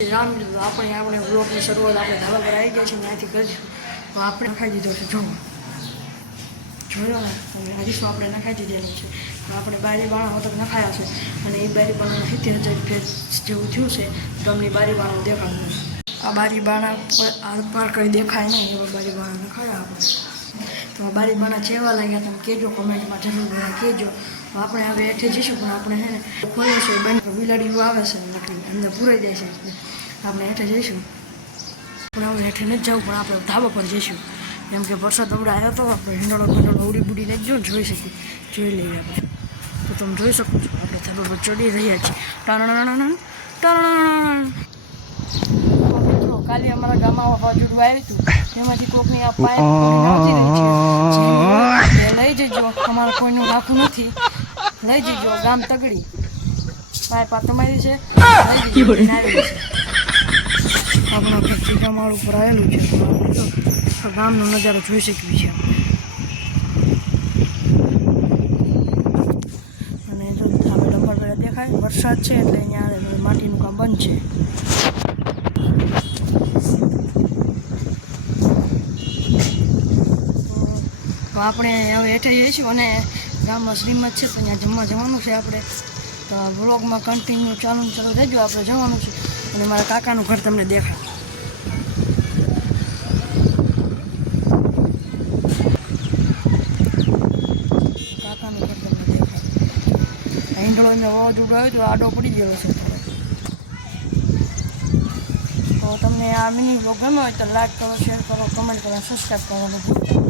રામ આપણે બ્લોગની શરૂઆત આપણે ધાબા પર આવી ગયા છે ત્યાંથી કરજો તો આપણે નખાઈ દીધો છે જોયો ને હરીશમાં આપણે નખાઈ દીધેલું છે તો આપણે બારી બાણા હોતક નખાયા છે અને એ બારી બાણા 70,000 જેવું થયું છે તો અમને બારી બાણા દેખાડવું આ બારી બાણા આર પાર કરી દેખાય નહીં એવા બારી બાણા નખાયા આપણે તો બારી બાણા જેવા લાગ્યા તમે કહેજો કોમેન્ટમાં જરૂર કહેજો આપણે હવે હેઠે જઈશું પણ આપણે છે ને ખોલ્યો છે બંધ બિલાડીઓ આવે છે નકરી અંદર પૂરાઈ જાય છે આપણે હેઠે જઈશું પણ હવે હેઠે નથી જવું પણ આપણે ધાબા પર જઈશું કેમ કે વરસાદ હમણાં આવ્યો હતો આપણે હિંડોળો ઉડી બુડીને જ જોઈ શકીએ જોઈ લઈએ આપણે તો તમે જોઈ શકો છો આપણે ધાબા પર ચડી રહ્યા છીએ મિત્રો કાલે અમારા ગામમાં વાવાઝોડું આવ્યું હતું એમાંથી કોકની આ પાઇપ આવતી રહી છે લઈ જજો અમારે કોઈનું રાખવું નથી લઈ જજો ગામ તગડી પાઇપ આ તમારી છે લઈ જજો નારી છે આપણા ઘરથી ગામાળ ઉપર આવેલું છે ગામનો નજારો જોઈ શકીએ છીએ અને જો ધાબે ડંબર દેખાય વરસાદ છે એટલે અહીંયા માટીનું કામ બંધ છે તો આપણે હવે હેઠે જઈશું અને ગામમાં શ્રીમત છે તો ત્યાં જમવા જવાનું છે આપણે તો વ્લોગમાં કન્ટિન્યુ ચાલુ રહેજો આપણે જવાનું છે અને મારા કાકાનું ઘર તમને દેખાય કાકાનું ઘર તમને દેખાય હિંડોળો મેં વાવાઝોડું આવ્યું તો આડો પડી ગયેલો છે તો તમને આ મિની વ્લોગ ગમ્યો હોય તો લાઈક કરો શેર કરો કમેન્ટ કરો સબસ્ક્રાઈબ કરો